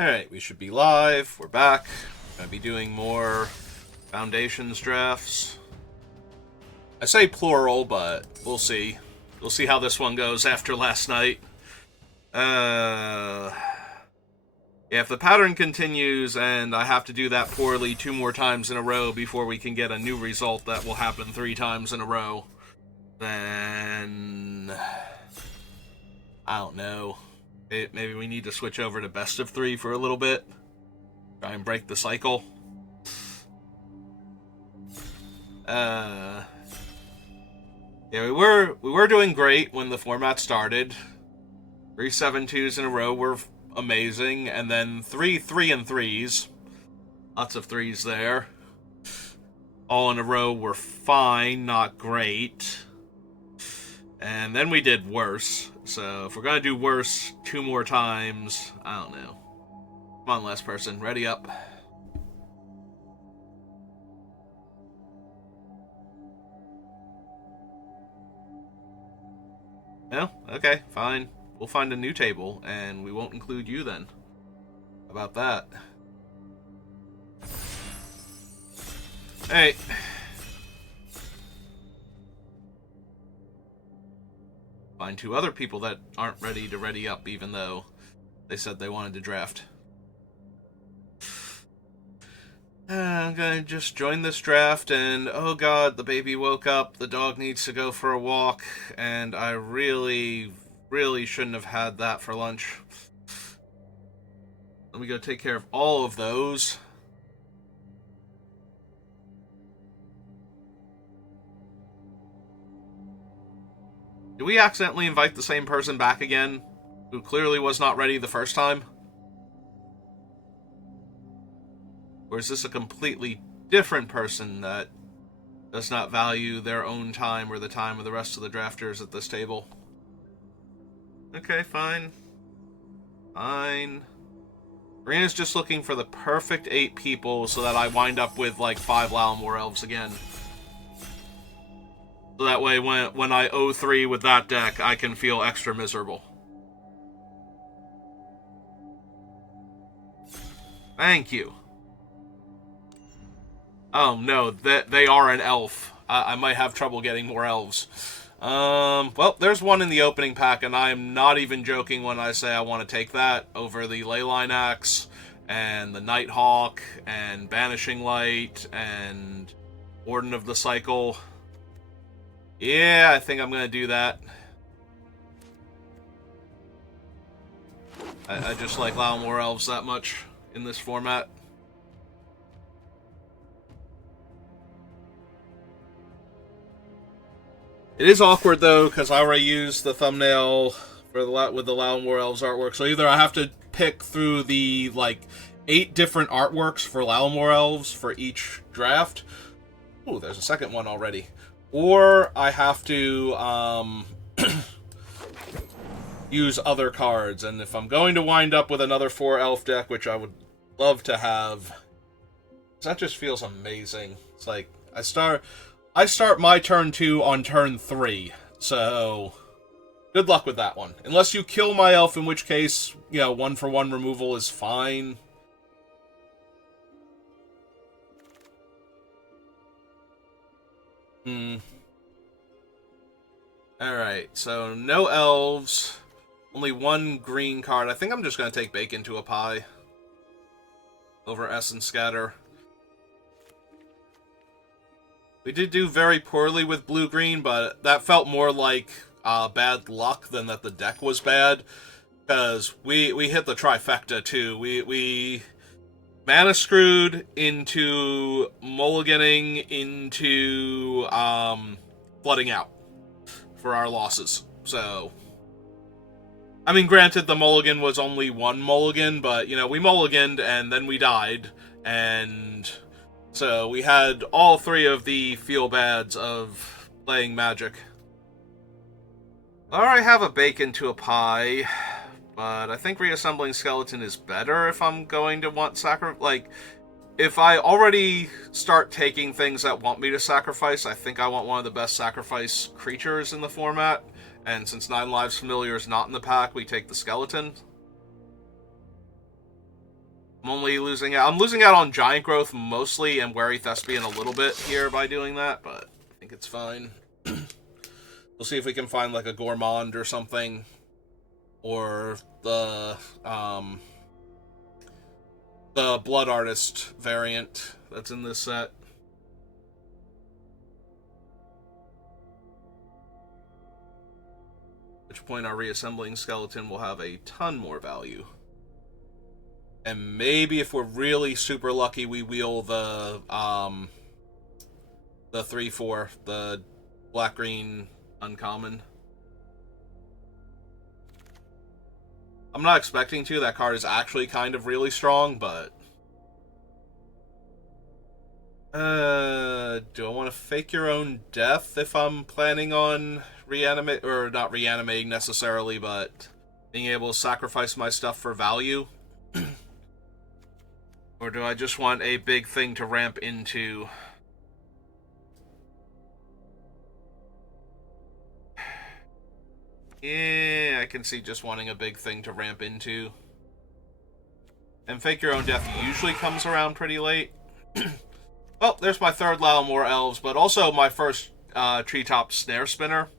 Alright, we should be live. We're back. Gonna be doing more Foundations drafts. I say plural, but we'll see. We'll see how this one goes after last night. Yeah, if the pattern continues and I have to do that poorly 2 more times in a row before we can get a new result that will happen 3 times in a row, then I don't know. Maybe we need to switch over to best of 3 for a little bit. Try and break the cycle. Yeah, we were doing great when the format started. 3-7-2s in a row were amazing, and then 3-3-3s. Lots of threes there. All in a row were fine, not great. And then we did worse. So if we're gonna do worse 2 more times, I don't know. Come on, last person, ready up. No? Okay, fine. We'll find a new table, and we won't include you then. How about that? Hey. Find 2 other people that aren't ready to ready up, even though they said they wanted to draft. I'm gonna just join this draft, and oh god, the baby woke up, the dog needs to go for a walk, and I really, really shouldn't have had that for lunch. Let me go take care of all of those. Did we accidentally invite the same person back again, who clearly was not ready the first time? Or is this a completely different person that does not value their own time or the time of the rest of the drafters at this table? Okay, fine. Fine. Marina's just looking for the perfect 8 people so that I wind up with like 5 Lalamore Elves again. So that way when I 0-3 with that deck, I can feel extra miserable. Thank you. Oh no, they are an elf. I might have trouble getting more elves. Well, there's one in the opening pack, and I'm not even joking when I say I want to take that over the Leyline Axe, and the Nighthawk, and Banishing Light, and Warden of the Cycle. Yeah, I think I'm going to do that. I just like Lalamore Elves that much in this format. It is awkward though, because I already used the thumbnail for with the Lalamore Elves artwork. So either I have to pick through the like 8 different artworks for Lalamore Elves for each draft. Ooh, there's a second one already. Or I have to use other cards. And if I'm going to wind up with another 4 elf deck, which I would love to have, that just feels amazing. It's like I start my turn 2 on turn 3, so good luck with that one. Unless you kill my elf, in which case, 1-for-1 removal is fine. Alright, so no elves. Only 1 green card. I think I'm just going to take Bake into a Pie over Essence Scatter. We did do very poorly with blue-green, but that felt more like bad luck than that the deck was bad. Because we hit the trifecta, too. We mana screwed into mulliganing into flooding out for our losses. So, I mean, granted, the mulligan was only 1 mulligan, but, we mulliganed and then we died. And so we had all 3 of the feel-bads of playing Magic. I already have a Bake into a Pie, but I think Reassembling Skeleton is better if I'm going to want sacrifice. Like, if I already start taking things that want me to sacrifice, I think I want one of the best sacrifice creatures in the format. And since 9 Lives Familiar is not in the pack, we take the Skeleton. I'm only losing out. I'm losing out on Giant Growth mostly and Wary Thespian a little bit here by doing that, but I think it's fine. We'll see if we can find like a Gourmand or something, or the Blood Artist variant that's in this set. At which point our reassembling skeleton will have a ton more value. And maybe if we're really super lucky, we wheel the 3/4, the black-green uncommon. I'm not expecting to. That card is actually kind of really strong, but do I want to fake your own death if I'm planning on reanimate, or not reanimating necessarily, but being able to sacrifice my stuff for value? Or do I just want a big thing to ramp into? Yeah, I can see just wanting a big thing to ramp into. And Fake Your Own Death usually comes around pretty late. Well, there's my third Lalmore Elves, but also my first Treetop Snare Spinner.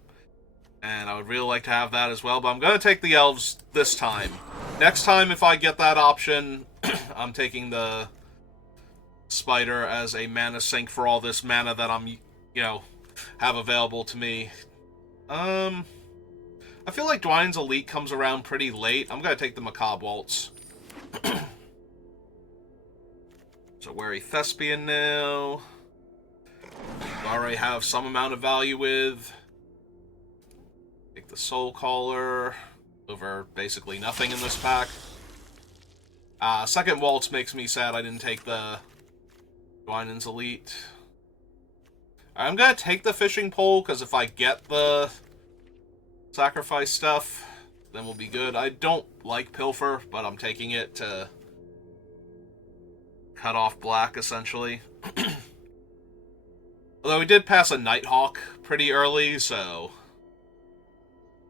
And I would really like to have that as well, but I'm going to take the Elves this time. Next time, if I get that option, I'm taking the Spider as a mana sink for all this mana that I'm, have available to me. I feel like Dwynen's Elite comes around pretty late. I'm going to take the Macabre Waltz. So Wary Thespian now. I already have some amount of value with. Take the Soul Caller over basically nothing in this pack. Second Waltz makes me sad I didn't take the Dwynen's Elite. I'm going to take the Fishing Pole, because if I get the sacrifice stuff, then we'll be good. I don't like Pilfer, but I'm taking it to cut off black, essentially. Although we did pass a Nighthawk pretty early, so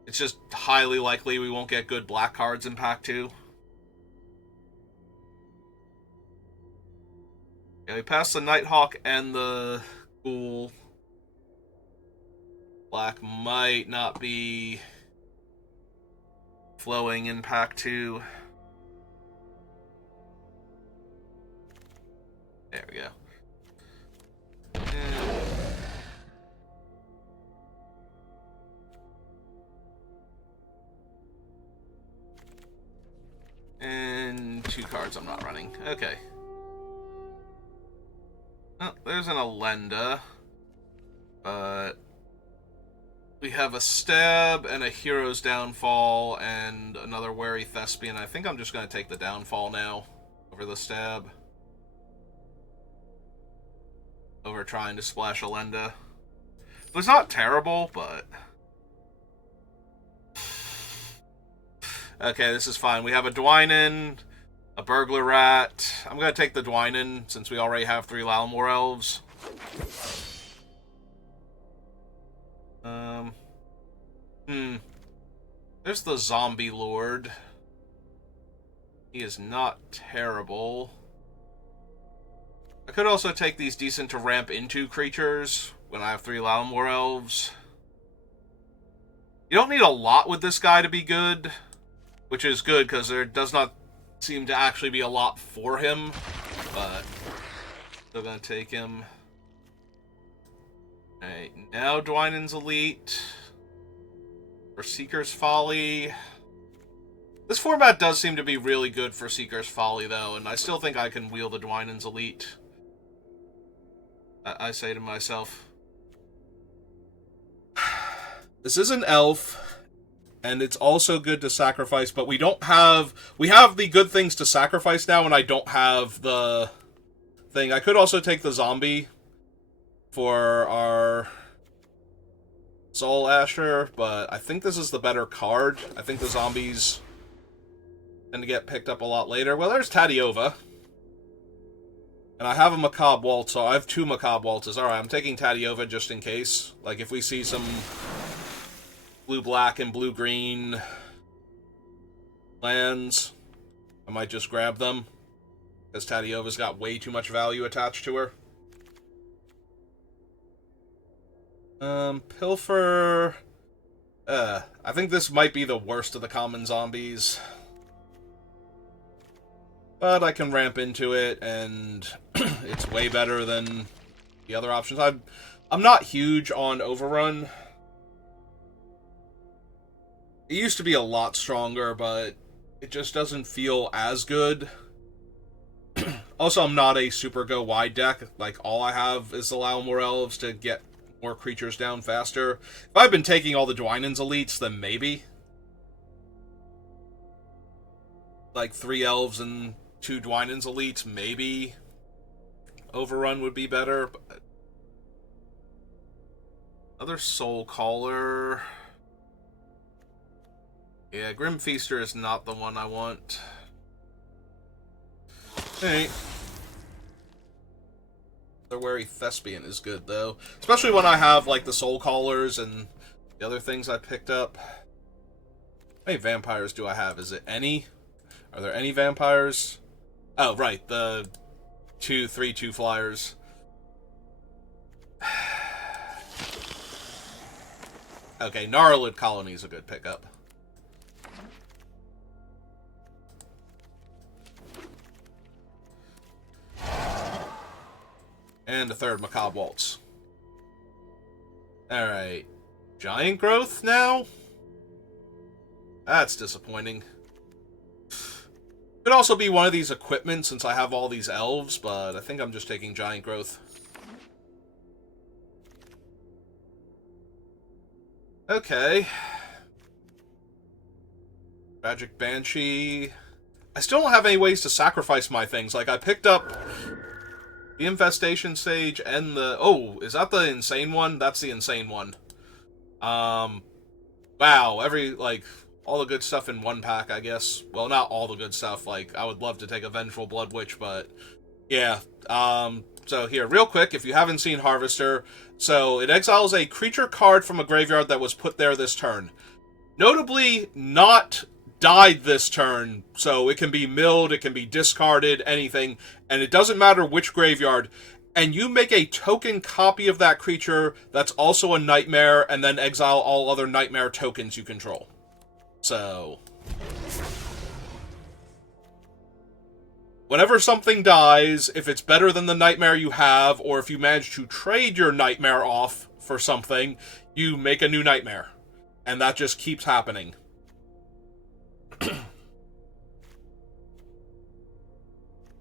it's just highly likely we won't get good black cards in Pack 2. Yeah, we passed the Nighthawk and the Ghoul. Black might not be flowing in Pack 2. There we go. And 2 cards I'm not running. Okay. Oh, there's an Elenda. But we have a Stab and a Hero's Downfall and another Wary Thespian. I think I'm just going to take the Downfall now over the Stab. Over trying to splash Elenda. It was not terrible, but okay, this is fine. We have a Dwynen, a Burglar Rat. I'm going to take the Dwynen, since we already have 3 Lalmore Elves. There's the Zombie Lord. He is not terrible. I could also take these decent to ramp into creatures when I have 3 Lalmore Elves. You don't need a lot with this guy to be good, which is good because there does not seem to actually be a lot for him, but still gonna take him. Alright, now Dwynen's Elite. For Seeker's Folly. This format does seem to be really good for Seeker's Folly, though, and I still think I can wheel the Dwynen's Elite. I say to myself. This is an elf, and it's also good to sacrifice, but we don't have... We have the good things to sacrifice now, and I don't have the thing. I could also take the zombie for our Soul Asher, but I think this is the better card. I think the zombies tend to get picked up a lot later. Well, there's Tadiova. And I have a Macabre Waltz, so I have 2 Macabre Waltzes. Alright, I'm taking Tadiova just in case. Like, if we see some blue-black and blue-green lands, I might just grab them. because Tadiova's got way too much value attached to her. Pilfer... I think this might be the worst of the common zombies. But I can ramp into it, and it's way better than the other options. I'm not huge on Overrun. It used to be a lot stronger, but it just doesn't feel as good. Also, I'm not a super go wide deck. Like, all I have is allow more elves to get more creatures down faster. If I've been taking all the Dwynen's elites, then maybe. Like 3 elves and 2 Dwynen's elites, maybe Overrun would be better. But another Soul Caller. Yeah, Grim Feaster is not the one I want. Hey. The Wary Thespian is good, though. Especially when I have, like, the Soul Callers and the other things I picked up. How many vampires do I have? Is it any? Are there any vampires? Oh, right. The 2/3/2 flyers. Okay, Gnarlid Colony is a good pickup. And a 3rd Macabre Waltz. Alright. Giant Growth now? That's disappointing. Could also be one of these equipment since I have all these elves, but I think I'm just taking Giant Growth. Okay. Tragic Banshee. I still don't have any ways to sacrifice my things. Like, I picked up the Infestation Sage and the... Oh, is that the insane one? That's the insane one. Wow, all the good stuff in one pack, I guess. Well, not all the good stuff. Like, I would love to take a Vengeful Blood Witch, but... Yeah, so here, real quick, if you haven't seen Harvester, so it exiles a creature card from a graveyard that was put there this turn. Notably, not died this turn, so it can be milled, it can be discarded, anything, and it doesn't matter which graveyard, and you make a token copy of that creature that's also a nightmare, and then exile all other nightmare tokens you control. So... whenever something dies, if it's better than the nightmare you have, or if you manage to trade your nightmare off for something, you make a new nightmare. And that just keeps happening.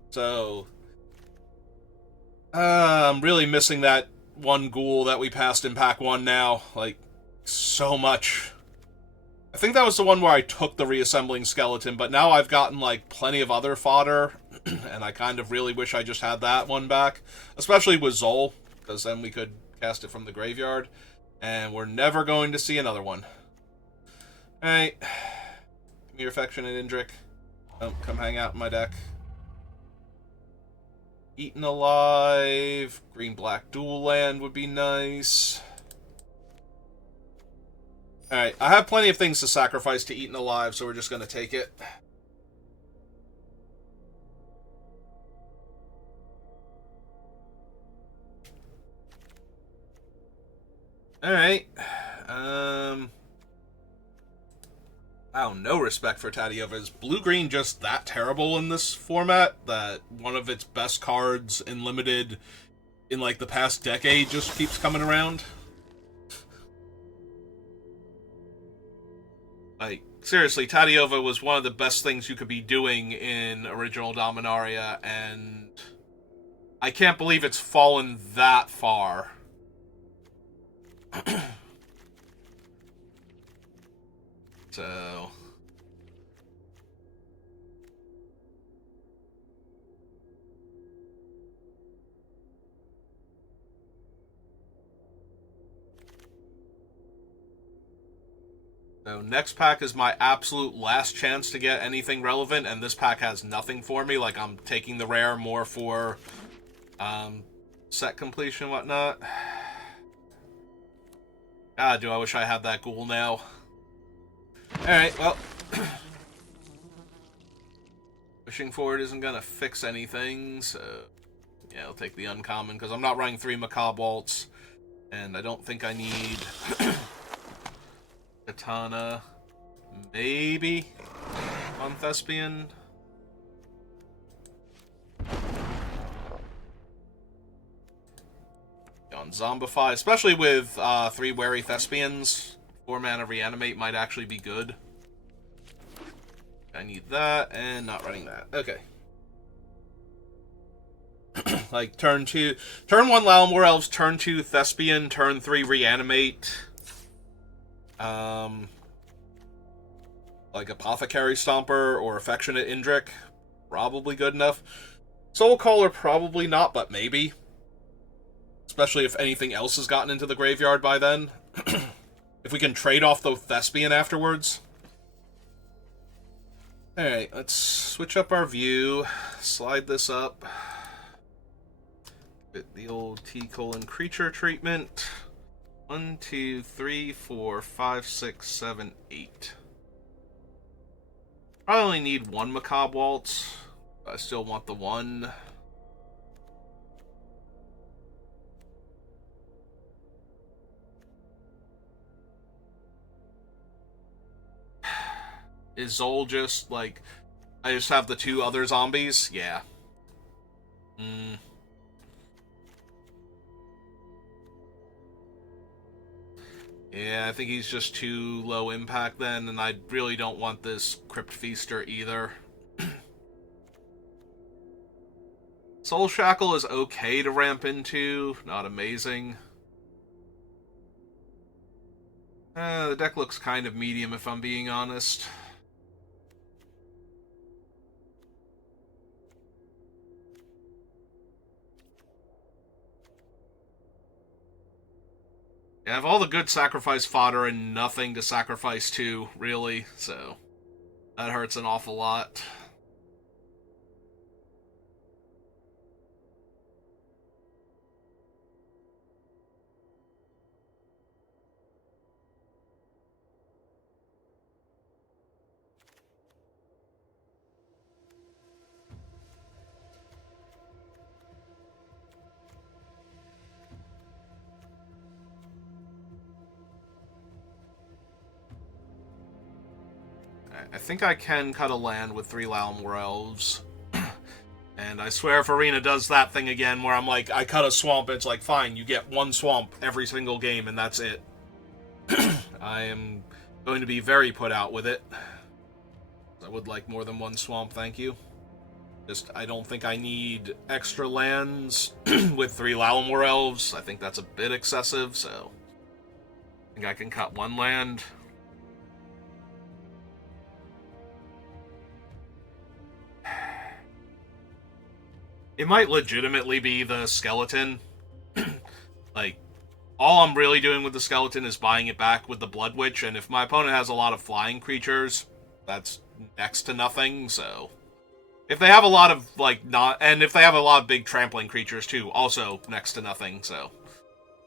So... I'm really missing that one ghoul that we passed in pack 1 now. Like, so much. I think that was the one where I took the reassembling skeleton, but now I've gotten, like, plenty of other fodder, and I kind of really wish I just had that one back. Especially with Zol, because then we could cast it from the graveyard, and we're never going to see another one. Alright. Give me your affectionate Indrik. Oh, come hang out in my deck. Eaten Alive. Green-black dual land would be nice. Alright, I have plenty of things to sacrifice to Eaten Alive, so we're just going to take it. Alright. Wow, no respect for Tadiova. Is blue-green just that terrible in this format that one of its best cards in Limited in, like, the past decade just keeps coming around? Like, seriously, Tadiova was one of the best things you could be doing in original Dominaria, and I can't believe it's fallen that far. So... So next pack is my absolute last chance to get anything relevant, and this pack has nothing for me. Like, I'm taking the rare more for set completion and whatnot. God, do I wish I had that ghoul now. Alright, well. Pushing forward isn't gonna fix anything, so yeah, I'll take the uncommon, because I'm not running 3 Macabre Waltz, and I don't think I need Katana. Maybe on Thespian. On Zombify, especially with 3 Wary Thespians, 4 mana Reanimate might actually be good. I need that, and not running that. Okay. Like, turn 1 Lalamore Elves, turn 2 Thespian, turn 3 Reanimate. Like Apothecary Stomper or Affectionate Indrik. Probably good enough. Soul Caller, probably not, but maybe. Especially if anything else has gotten into the graveyard by then. If we can trade off the Thespian afterwards. Alright, let's switch up our view. Slide this up. Get the old T-colon creature treatment. 1, 2, 3, 4, 5, 6, 7, 8. I only need 1 Macabre Waltz. I still want the 1. Is Zol just, like, I just have the 2 other zombies? Yeah. Yeah, I think he's just too low impact then, and I really don't want this Crypt Feaster either. Soul Shackle is okay to ramp into, not amazing. The deck looks kind of medium if I'm being honest. I have all the good sacrifice fodder and nothing to sacrifice to, really, so that hurts an awful lot. I think I can cut a land with 3 Lalamore Elves. And I swear if Arena does that thing again where I'm like, I cut a swamp, it's like, fine, you get 1 swamp every single game and that's it. I am going to be very put out with it. I would like more than 1 swamp, thank you. Just, I don't think I need extra lands with 3 Lalamore Elves. I think that's a bit excessive, so I think I can cut 1 land. It might legitimately be the skeleton. Like, all I'm really doing with the skeleton is buying it back with the Blood Witch, and if my opponent has a lot of flying creatures, that's next to nothing, so... If they have a lot of, like, and if they have a lot of big trampling creatures, too, also next to nothing, so...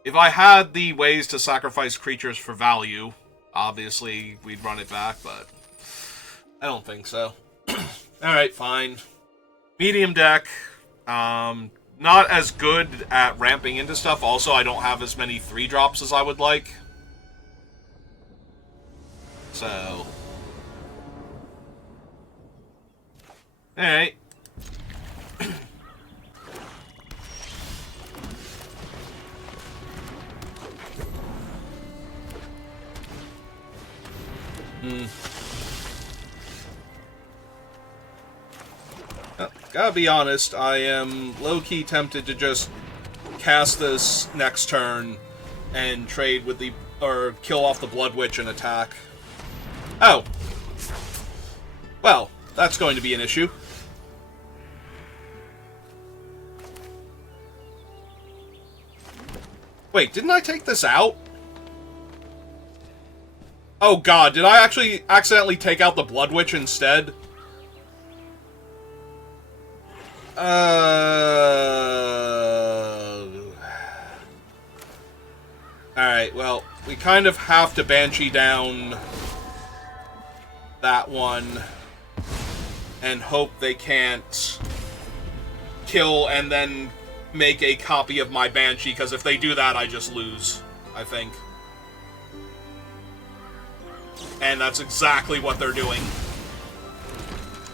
If I had the ways to sacrifice creatures for value, obviously we'd run it back, but... I don't think so. Alright, fine. Medium deck... not as good at ramping into stuff. Also, I don't have as many 3-drops as I would like. So... Alright. Gotta be honest, I am low-key tempted to just cast this next turn and trade with the... or kill off the Blood Witch and attack. Oh. Well, that's going to be an issue. Wait, didn't I take this out? Oh god, did I actually accidentally take out the Blood Witch instead? Alright, well, we kind of have to Banshee down that one. and hope they can't kill and then make a copy of my Banshee, because if they do that, I just lose, I think. And that's exactly what they're doing.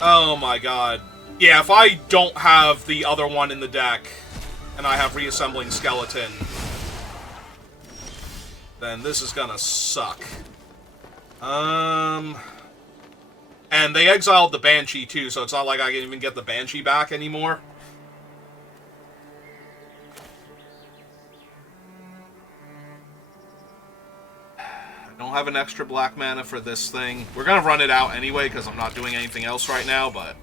Oh my god. Yeah, if I don't have the other one in the deck, and I have Reassembling Skeleton, then this is gonna suck. And they exiled the Banshee too, so it's not like I can even get the Banshee back anymore. I don't have an extra black mana for this thing. We're gonna run it out anyway, because I'm not doing anything else right now, but...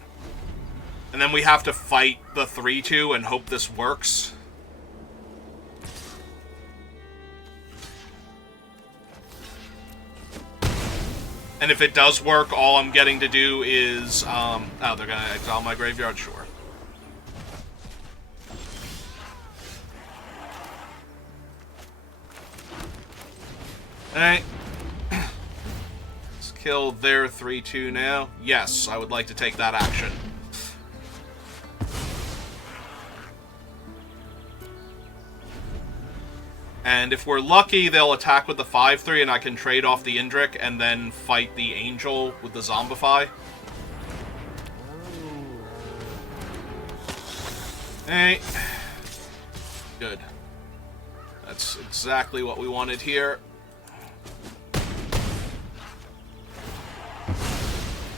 And then we have to fight the 3-2 and hope this works. And if it does work, all I'm getting to do is, oh, they're gonna exile my graveyard? Sure. Alright. Let's kill their 3-2 now. Yes, I would like to take that action. And if we're lucky, they'll attack with the 5-3, and I can trade off the Indrik and then fight the Angel with the Zombify. Hey. Good. That's exactly what we wanted here.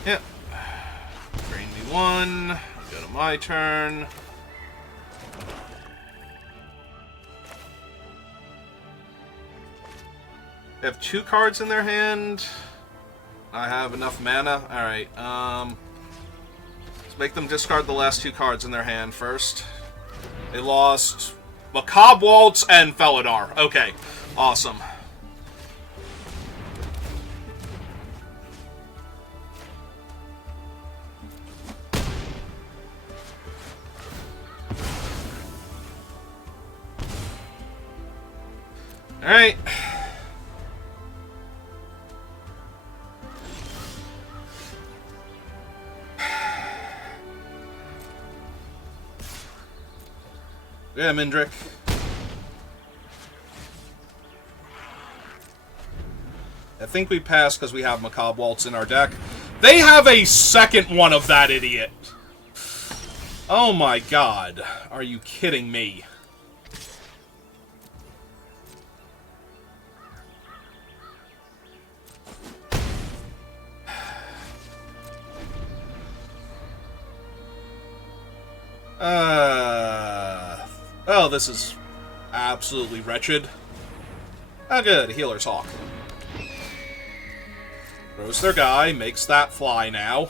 Yep. Drain me one. Go to my turn. They have 2 cards in their hand. I have enough mana. Alright, let's make them discard the last 2 cards in their hand first. They lost Macabre Waltz and Felidar. Okay, awesome. Alright. Yeah, Mindrick. I think we passed because we have Macabre Waltz in our deck. They have a second one of that idiot. Oh my god. Are you kidding me? Oh, this is absolutely wretched. Ah, good. Healer's Hawk. Throws their guy, makes that fly now.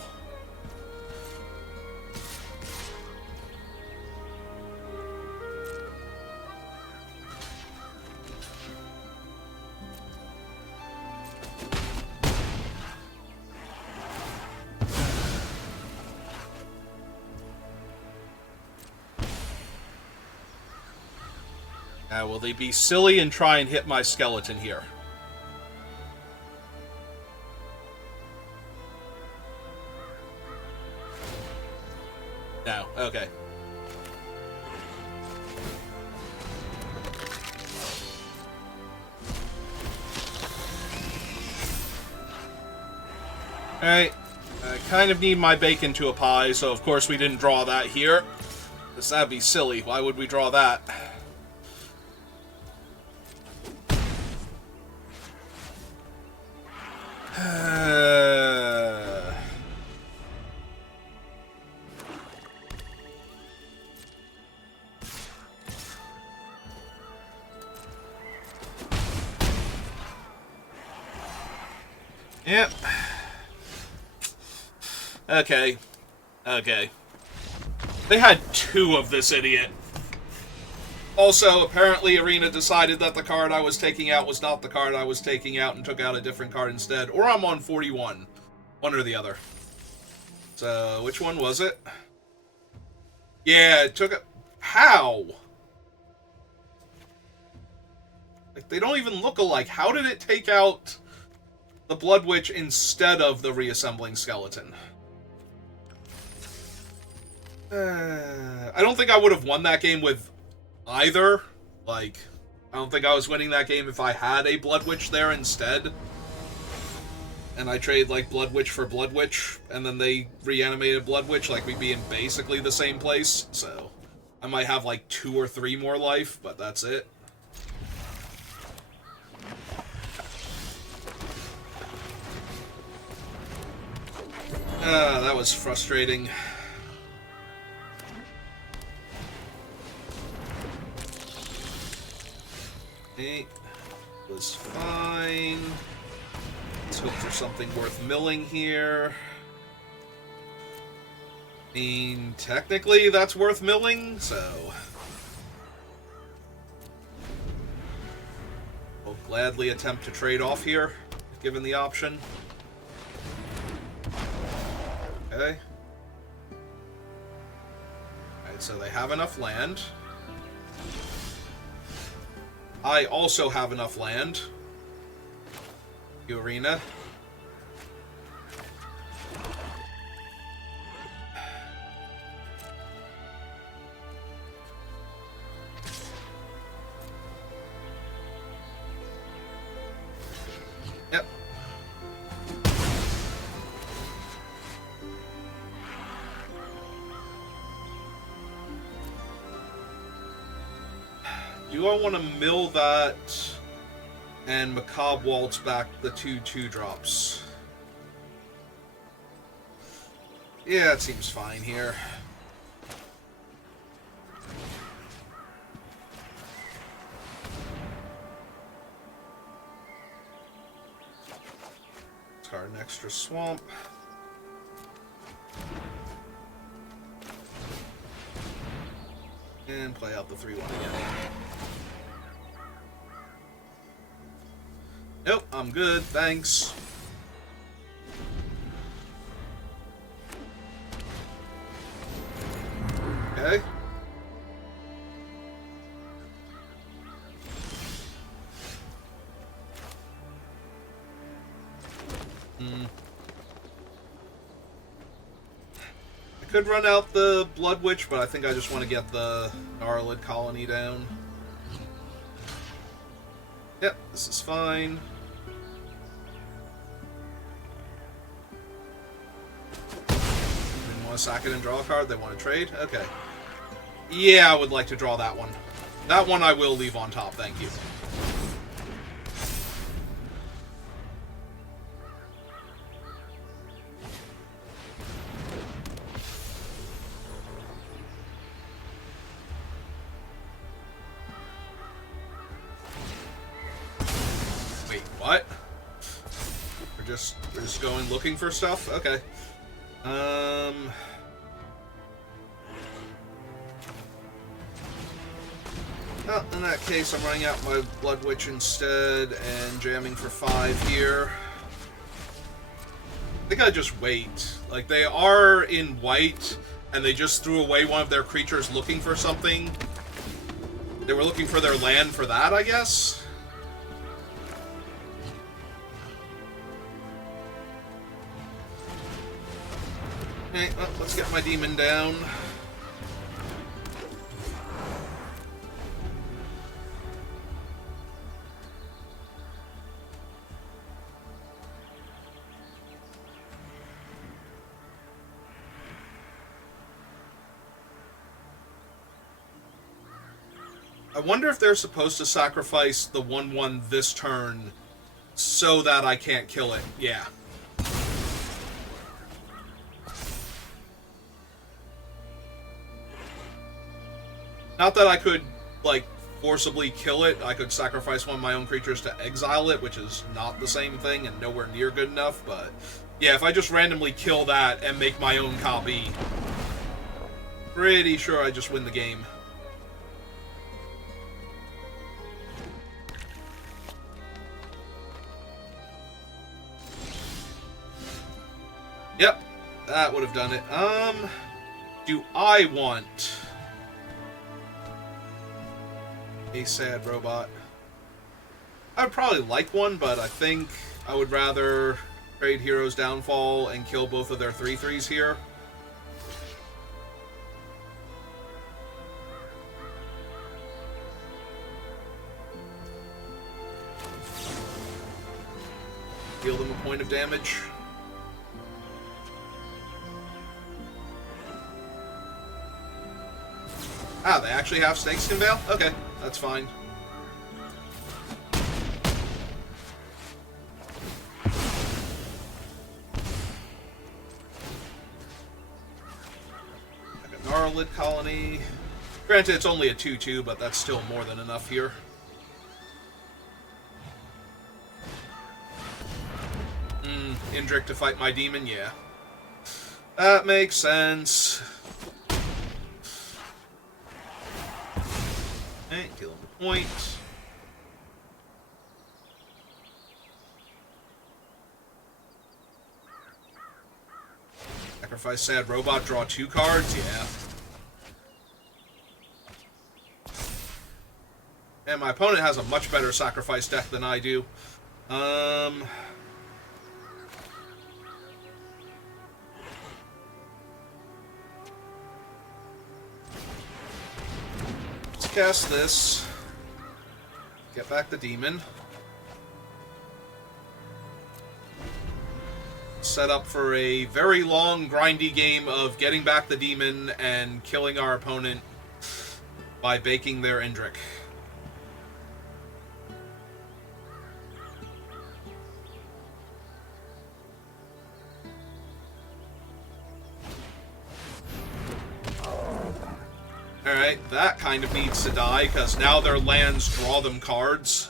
Now, will they be silly and try and hit my skeleton here? No. Okay. Alright. I kind of need my bacon to a pie, so of course we didn't draw that here. Because that'd be silly. Why would we draw that? Yep. Okay. Okay. They had 2 of this idiot. Also, apparently Arena decided that the card I was taking out was not the card I was taking out and took out a different card instead. Or I'm on 41. One or the other. So, which one was it? Yeah, it took it. How? Like, they don't even look alike. How did it take out the Blood Witch instead of the Reassembling Skeleton? I don't think I would have won that game with either. Like, I don't think I was winning that game if I had a Blood Witch there instead. And I trade, like, Blood Witch for Blood Witch, and then they reanimated Blood Witch, like, we'd be in basically the same place. So, I might have, like, 2 or 3 more life, but that's it. That was frustrating. It was fine. Let's hope for something worth milling here. I mean, technically that's worth milling, so... I'll gladly attempt to trade off here, given the option. Okay. Alright, so they have enough land. I also have enough land. Arena. Yep. Do I want to mill that and Macabre Waltz back the 2/2 drops? Yeah, it seems fine here. Discard an extra swamp. And play out the 3/1 again. Nope, I'm good, thanks. Okay. I could run out the Blood Witch, but I think I just want to get the Gnarlid colony down. Yep, this is fine. Didn't want to sack it and draw a card. They want to trade? Okay. Yeah, I would like to draw that one. That one I will leave on top, thank you. What? We're just going looking for stuff? Okay. Well, in that case, I'm running out my Blood Witch instead and jamming for 5 here. I think I just wait. Like, they are in white, and they just threw away one of their creatures looking for something. They were looking for their land for that, I guess? Okay, well, let's get my demon down. I wonder if they're supposed to sacrifice the 1/1 this turn so that I can't kill it. Yeah. Not that I could, like, forcibly kill it. I could sacrifice one of my own creatures to exile it, which is not the same thing and nowhere near good enough, but... yeah, if I just randomly kill that and make my own copy, pretty sure I just win the game. Yep, that would have done it. Do I want a sad robot? I would probably like one, but I think I would rather trade Hero's Downfall and kill both of their 3/3s here. point of damage. Ah, they actually have Snakeskin Veil? Okay, that's fine. Gnarlid Colony. Granted, it's only a 2-2, but that's still more than enough here. Indrik to fight my demon? Yeah. That makes sense. Okay, kill him a point. Sacrifice Sad Robot, draw 2 cards? Yeah. And my opponent has a much better sacrifice deck than I do. Let's cast this. Get back the demon. Set up for a very long, grindy game of getting back the demon and killing our opponent by baking their Indrik. Alright, that kind of needs to die, because now their lands draw them cards.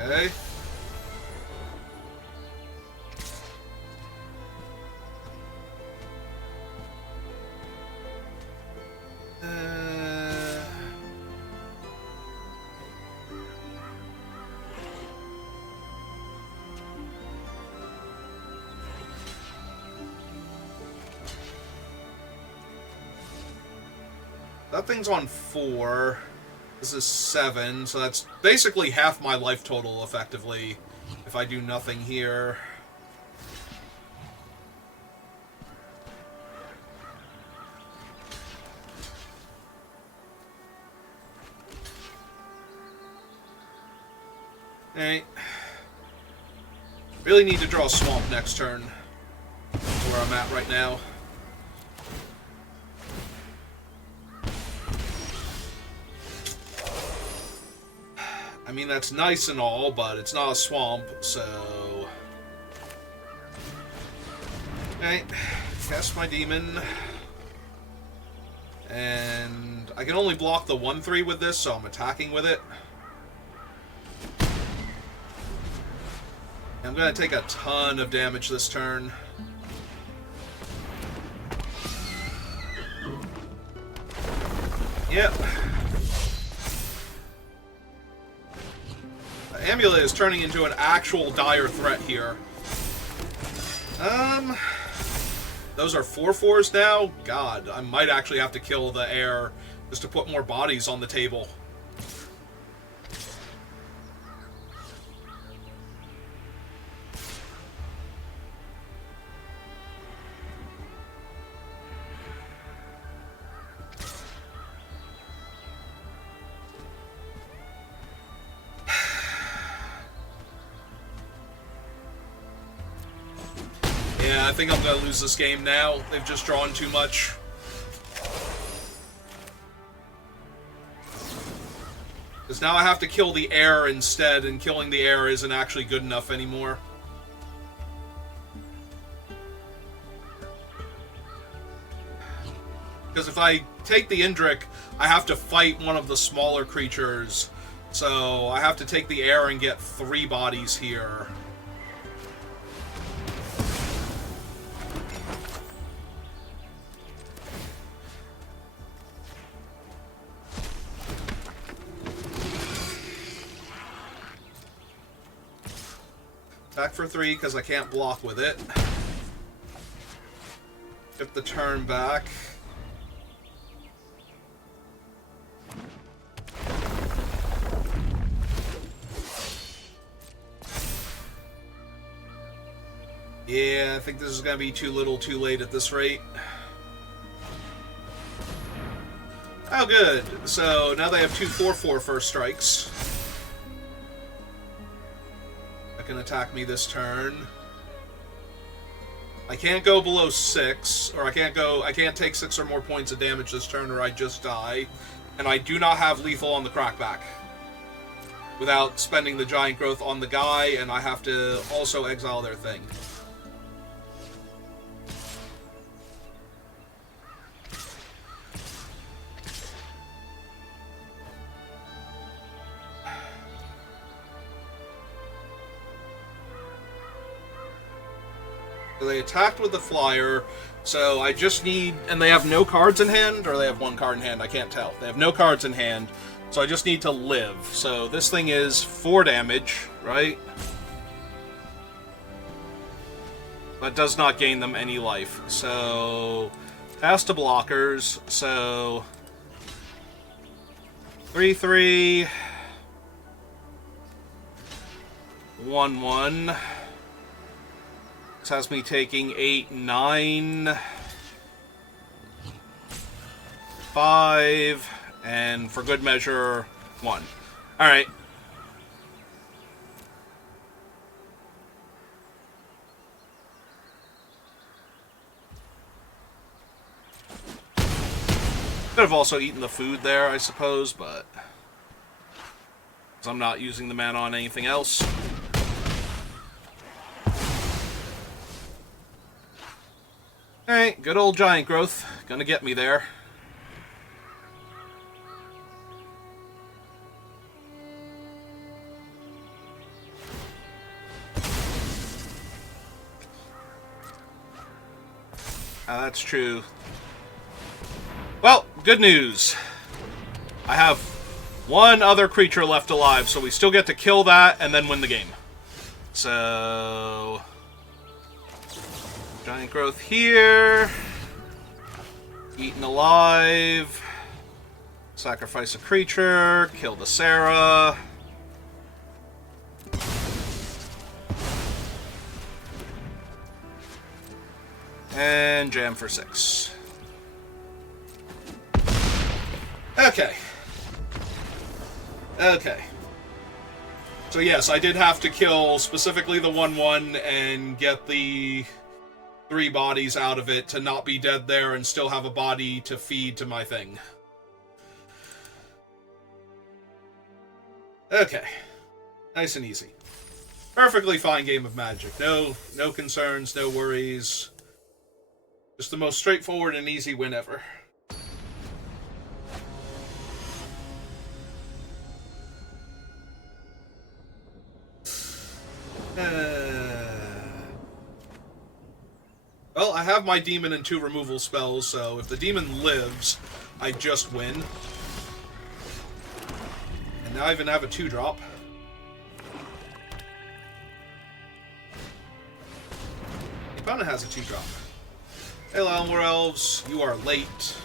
Okay. That thing's on 4. This is 7, so that's basically half my life total, effectively, if I do nothing here. Alright. Really need to draw a swamp next turn. That's where I'm at right now. I mean, that's nice and all, but it's not a swamp, so... Alright, cast my demon. And I can only block the 1/3 with this, so I'm attacking with it. I'm gonna take a ton of damage this turn. Yep. Amulet is turning into an actual dire threat here. Those are 4/4s now? God, I might actually have to kill the heir just to put more bodies on the table. Yeah, I think I'm going to lose this game now. They've just drawn too much. Because now I have to kill the heir instead, and killing the heir isn't actually good enough anymore. Because if I take the Indrik, I have to fight one of the smaller creatures. So I have to take the heir and get 3 bodies here. Attack for 3, because I can't block with it. Get the turn back. Yeah, I think this is going to be too little too late at this rate. Oh, good. So now they have 2 4/4 first strikes. That can attack me this turn. I can't go below 6, or I can't take 6 or more points of damage this turn, or I just die. And I do not have lethal on the crackback without spending the giant growth on the guy, and I have to also exile their thing. So they attacked with the flyer, so I just need... And they have no cards in hand, or they have 1 card in hand? I can't tell. They have no cards in hand, so I just need to live. So this thing is 4 damage, right? That does not gain them any life. So... pass to blockers, so... 3/3... 1/1... This has me taking 8, 9, 5, and for good measure, 1. Alright. Could have also eaten the food there, I suppose, but... I'm not using the mana on anything else. Alright, good old giant growth. Gonna get me there. That's true. Well, good news. I have 1 other creature left alive, so we still get to kill that and then win the game. So... giant growth here. Eaten alive. Sacrifice a creature. Kill the Sarah. And jam for 6. Okay. Okay. So yes, I did have to kill specifically the 1/1 and get the 3 bodies out of it to not be dead there and still have a body to feed to my thing. Okay. Nice and easy. Perfectly fine game of Magic. No concerns, no worries. Just the most straightforward and easy win ever. Well, I have my demon and 2 removal spells, so if the demon lives, I just win. And now I even have a 2-drop. The opponent has a 2-drop. Hey, Lalamore Elves, you are late.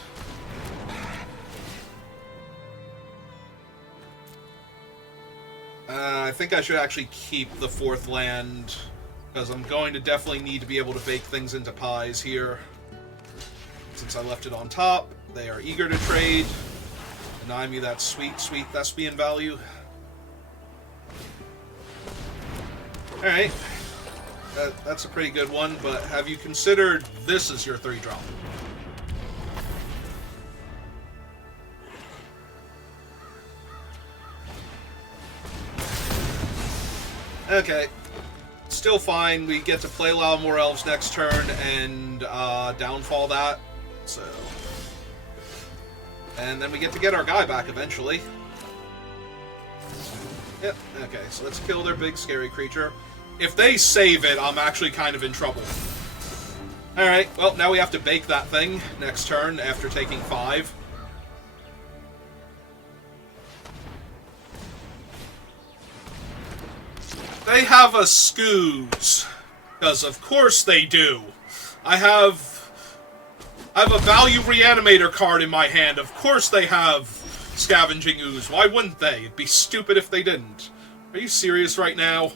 I think I should actually keep the 4th land, because I'm going to definitely need to be able to bake things into pies here. Since I left it on top, they are eager to trade. Deny me that sweet, sweet thespian value. Alright. That's a pretty good one, but have you considered this as your 3-drop? Okay. Still fine. We get to play Lalamore Elves next turn and downfall that. So. And then we get to get our guy back eventually. Yep. Okay, so let's kill their big scary creature. If they save it, I'm actually kind of in trouble. Alright, well, now we have to bake that thing next turn after taking 5. They have a Scooz. Because of course they do. I have a Value Reanimator card in my hand. Of course they have Scavenging Ooze. Why wouldn't they? It'd be stupid if they didn't. Are you serious right now?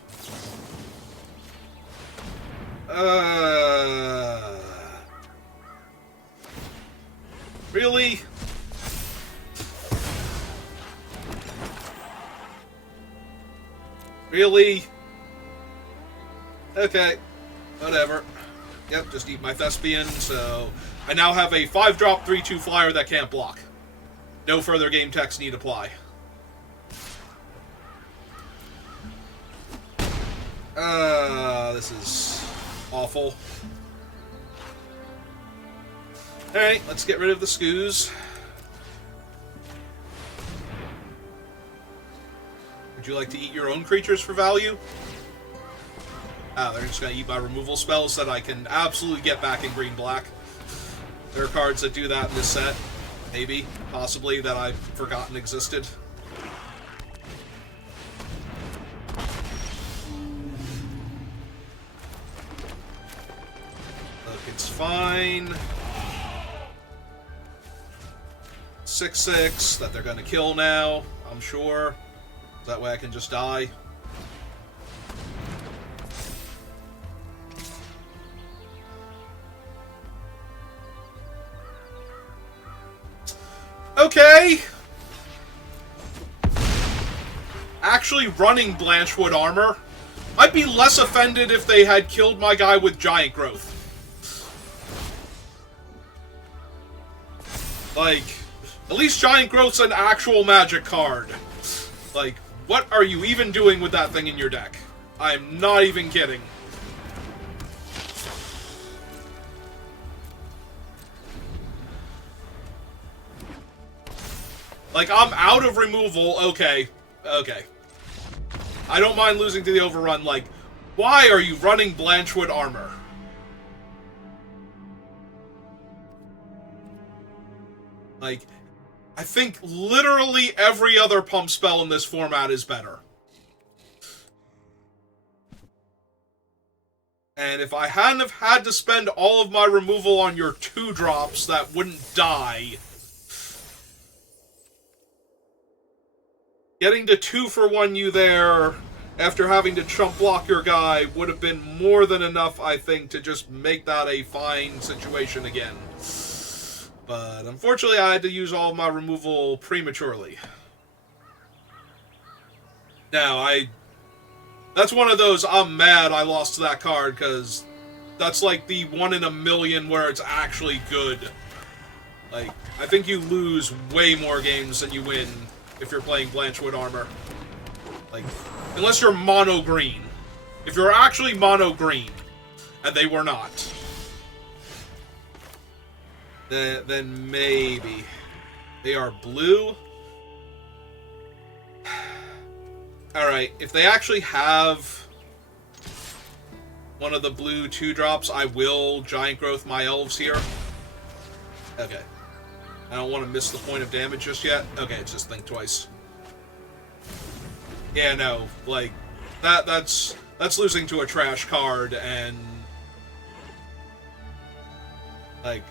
Really? Really? Okay. Whatever. Yep, just eat my Thespian, so I now have a 5-drop 3/2 flyer that can't block. No further game text need apply. This is awful. Alright, let's get rid of the Skoos. Would you like to eat your own creatures for value? Oh, they're just going to eat my removal spells that I can absolutely get back in green-black. There are cards that do that in this set. Maybe, possibly, that I've forgotten existed. Look, it's fine. 6/6 that they're going to kill now, I'm sure. That way I can just die. Okay. Actually running Blanchwood armor. I'd be less offended if they had killed my guy with Giant Growth. Like, at least Giant Growth's an actual magic card. Like, what are you even doing with that thing in your deck? I'm not even kidding. Like, I'm out of removal. Okay. Okay. I don't mind losing to the overrun. Like, why are you running Blanchwood armor? Like, I think literally every other pump spell in this format is better. And if I hadn't have had to spend all of my removal on your 2-drops that wouldn't die, getting to 2-for-1 you there after having to chump block your guy would have been more than enough, I think, to just make that a fine situation again. But unfortunately, I had to use all of my removal prematurely. Now, that's one of those, I'm mad I lost to that card, because that's like the 1 in a million where it's actually good. Like, I think you lose way more games than you win if you're playing Blanchwood armor. Like, unless you're mono green. If you're actually mono green, and they were not, then maybe. They are blue. Alright, if they actually have one of the blue 2-drops, I will Giant Growth my elves here. Okay. I don't want to miss the point of damage just yet. Okay, it's just think twice. Yeah, no, like, that's losing to a trash card, and like,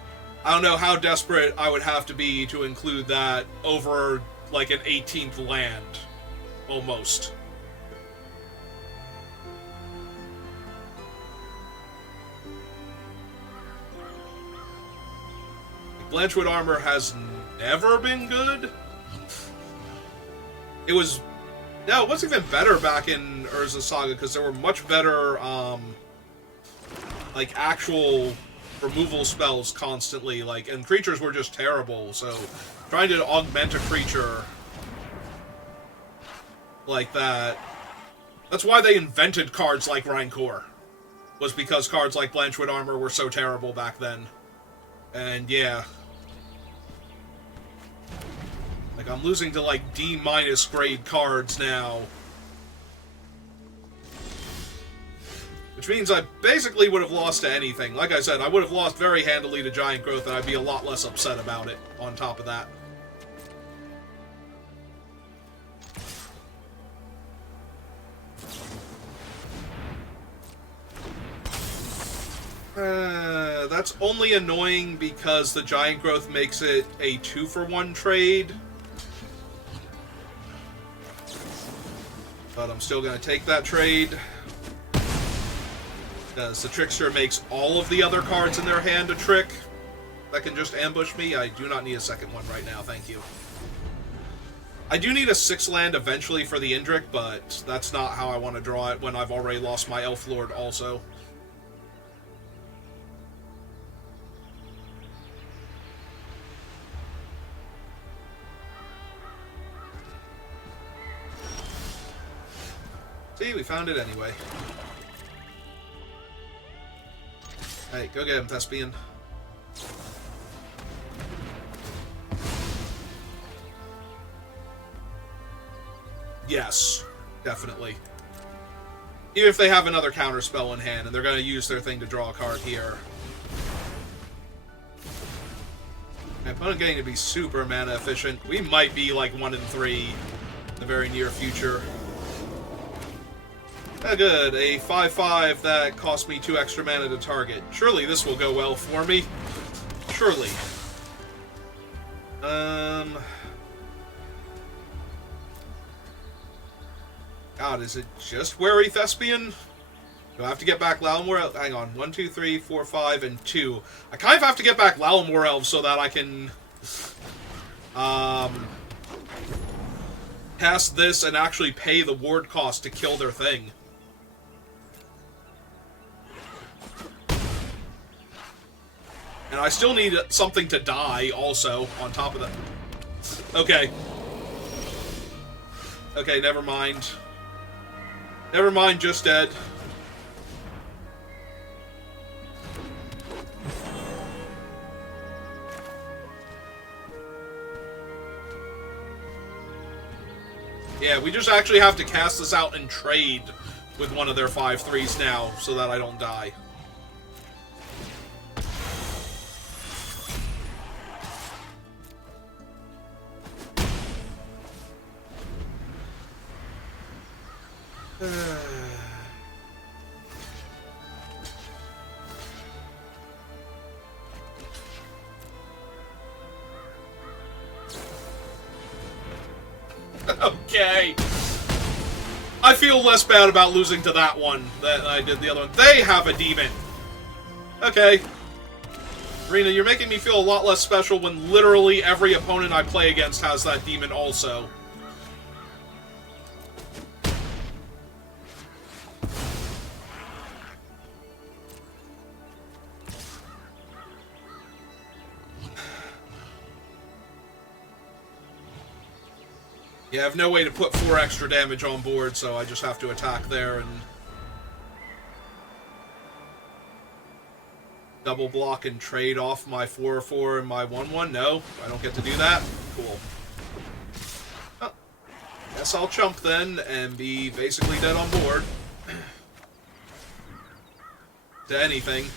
I don't know how desperate I would have to be to include that over, like, an 18th land. Almost. Blanchwood armor has never been good. It was... No, it wasn't even better back in Urza Saga, because there were much better, like, actual removal spells constantly, like, and creatures were just terrible, so trying to augment a creature like that... That's why they invented cards like Rancor, was because cards like Blanchwood armor were so terrible back then. And yeah... Like, I'm losing to, like, D- grade cards now. Which means I basically would have lost to anything. Like I said, I would have lost very handily to Giant Growth, and I'd be a lot less upset about it, on top of that. That's only annoying because the Giant Growth makes it a 2-for-1 trade. But I'm still going to take that trade. Because the Trickster makes all of the other cards in their hand a trick that can just ambush me. I do not need a second one right now, thank you. I do need a 6-land eventually for the Indrik, but that's not how I want to draw it when I've already lost my Elf Lord also. See, we found it anyway. Hey, go get him, Thespian. Yes, definitely. Even if they have another counter spell in hand, and they're going to use their thing to draw a card here. My opponent getting to be super mana efficient. We might be like 1-3 in the very near future. Ah, good. A 5/5 that cost me 2 extra mana to target. Surely this will go well for me. Surely. God, is it just Wary Thespian? Do I have to get back Lalamore? Hang on. 1, 2, 3, 4, 5, and 2. I kind of have to get back Lalamore Elves so that I can cast this and actually pay the ward cost to kill their thing. And I still need something to die also on top of that. Okay. Okay, never mind. Never mind, just dead. Yeah, we just actually have to cast this out and trade with one of their 5/3s now so that I don't die. Okay. I feel less bad about losing to that one than I did the other one. They have a demon. Okay. Rena, you're making me feel a lot less special when literally every opponent I play against has that demon also. Yeah, I have no way to put 4 extra damage on board, so I just have to attack there and double block and trade off my 4/4 and my 1/1. No, I don't get to do that. Cool. Oh, guess I'll chump then and be basically dead on board. To anything.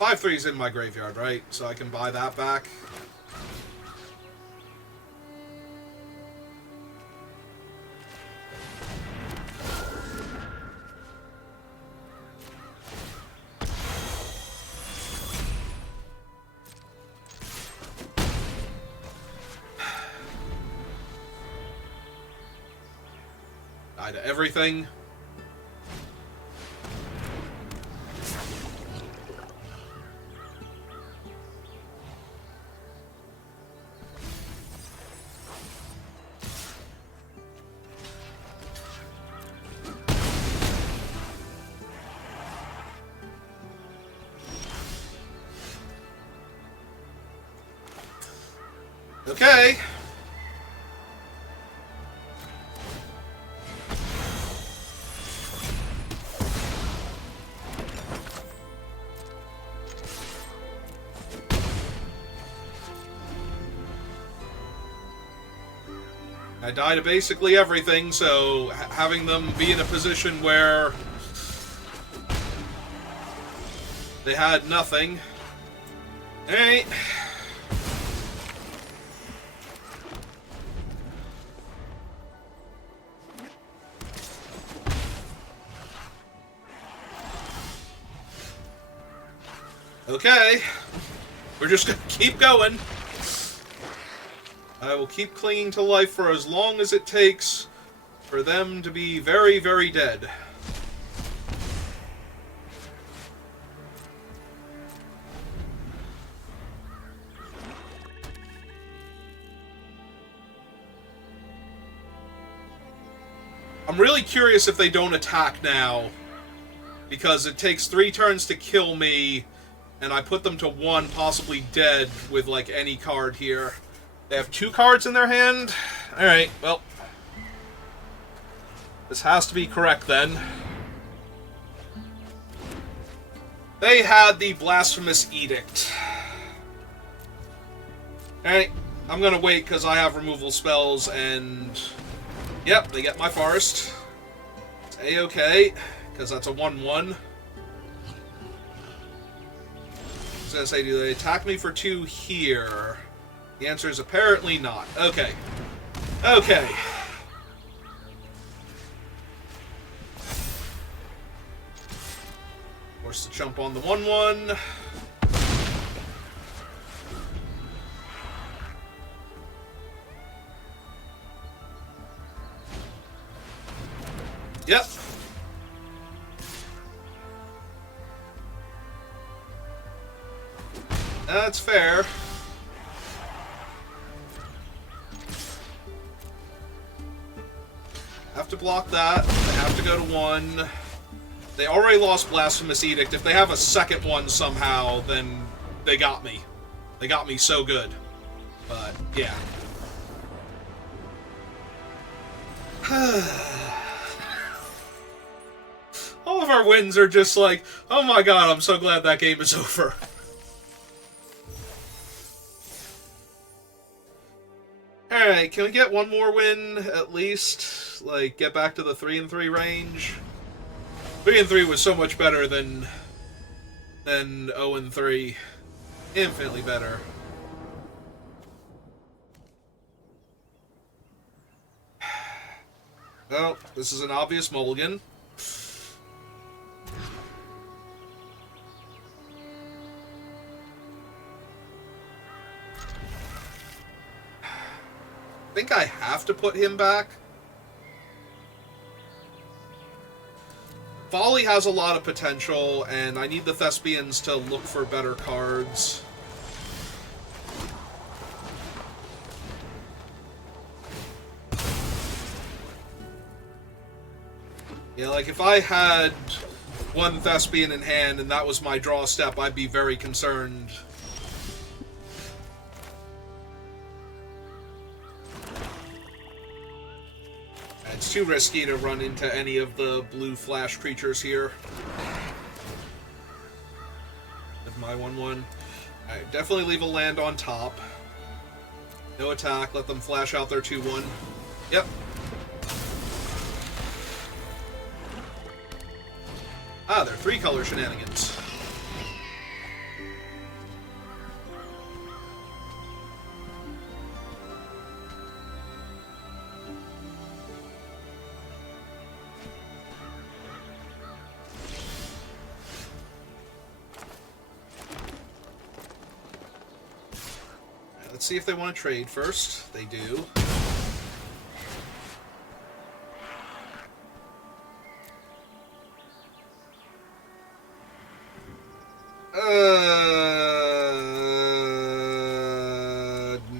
5/3's in my graveyard, right? So I can buy that back. Die to everything. Okay. I die to basically everything, so having them be in a position where they had nothing. Alright. Okay. We're just gonna keep going. I will keep clinging to life for as long as it takes for them to be very, very dead. I'm really curious if they don't attack now, because it takes 3 turns to kill me, and I put them to 1, possibly dead, with, like, any card here. They have 2 cards in their hand? Alright, well. This has to be correct, then. They had the Blasphemous Edict. Alright, I'm gonna wait, because I have removal spells, and... Yep, they get my Forest. It's A-okay, because that's a 1-1. I was gonna say, do they attack me for 2 here? The answer is apparently not. Okay. Okay. Forced to jump on the 1-1. Yep. That's fair. Have to block that. They have to go to 1. They already lost Blasphemous Edict. If they have a second one somehow, then they got me. They got me so good. But, yeah. All of our wins are just like, oh my god, I'm so glad that game is over. Alright, can we get one more win, at least? Like, get back to the 3-3 range? 3-3 was so much better than 0-3. Infinitely better. Well, this is an obvious mulligan. I think I have to put him back. Folly has a lot of potential, and I need the Thespians to look for better cards. Yeah, like if I had 1 Thespian in hand and that was my draw step, I'd be very concerned. It's too risky to run into any of the blue flash creatures here. With my 1-1. Alright, definitely leave a land on top. No attack, let them flash out their 2-1. Yep. Ah, they're 3-color shenanigans. Let's see if they want to trade first. They do.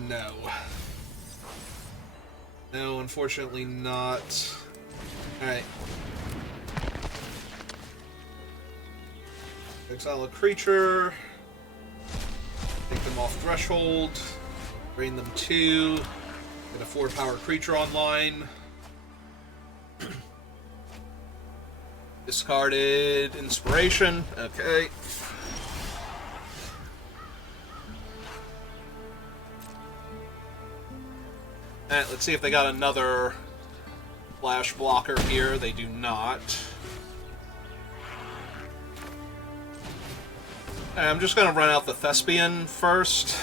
No. No, unfortunately not. Alright. Exile a creature. Take them off threshold. Drain them 2. Get a 4-power creature online. Discarded Inspiration. Okay. Alright, let's see if they got another flash blocker here. They do not. I'm just going to run out the Thespian first.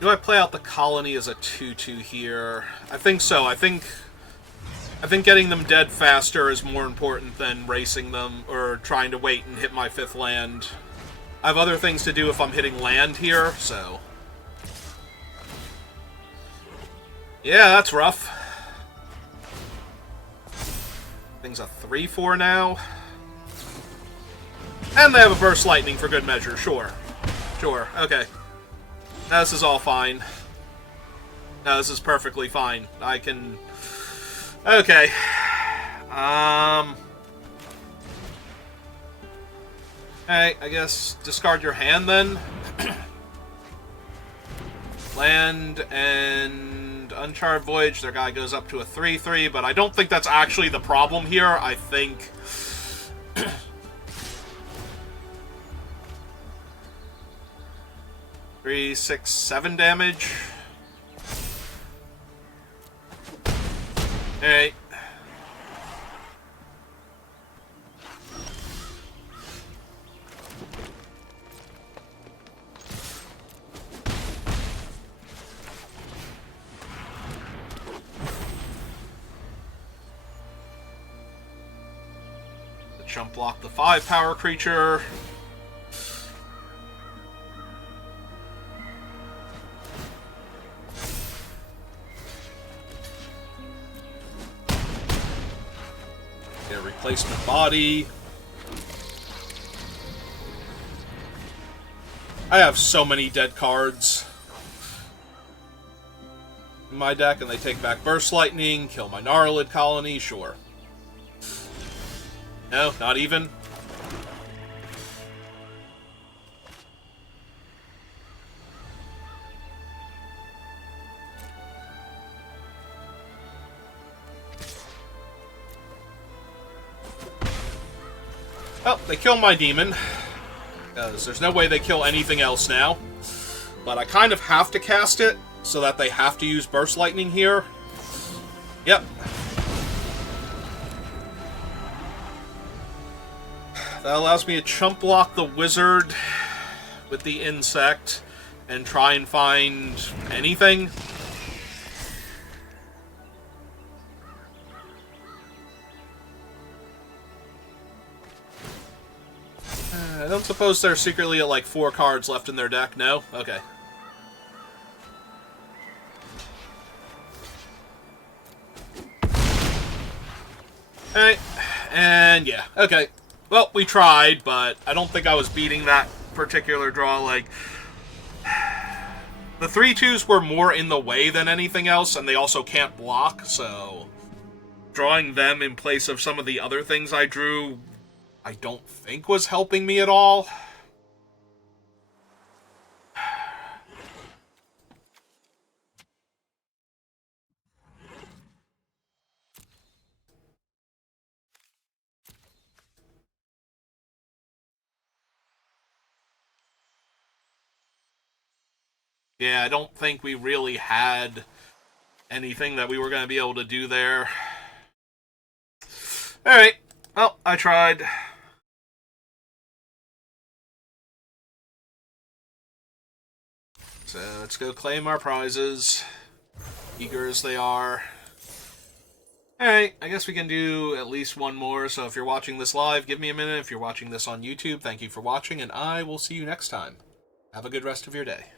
Do I play out the Colony as a 2-2 here? I think so. I think getting them dead faster is more important than racing them or trying to wait and hit my 5th land. I have other things to do if I'm hitting land here, so... Yeah, that's rough. Thing's a 3-4 now. And they have a Burst Lightning for good measure, sure. Sure, okay. This is all fine. No, this is perfectly fine. I can... Okay. Hey, I guess discard your hand then. Land and Uncharted Voyage. Their guy goes up to a 3/3, but I don't think that's actually the problem here. I think... 3, 6, 7 damage. Alright. Jump block the 5 power creature. Get a replacement body. I have so many dead cards in my deck, and they take back Burst Lightning, kill my Gnarlid colony, sure. No, not even. Oh, they kill my demon. Because there's no way they kill anything else now. But I kind of have to cast it, so that they have to use Burst Lightning here. Yep. That allows me to chump block the wizard with the insect and try and find anything. I don't suppose they're secretly at like 4 cards left in their deck, no? Okay. Alright, and yeah, okay. Well, we tried, but I don't think I was beating that particular draw. Like, the 3/2s were more in the way than anything else, and they also can't block, so drawing them in place of some of the other things I drew, I don't think was helping me at all. Yeah, I don't think we really had anything that we were going to be able to do there. Alright, well, I tried. So let's go claim our prizes, eager as they are. Alright, I guess we can do at least one more, so if you're watching this live, give me a minute. If you're watching this on YouTube, thank you for watching, and I will see you next time. Have a good rest of your day.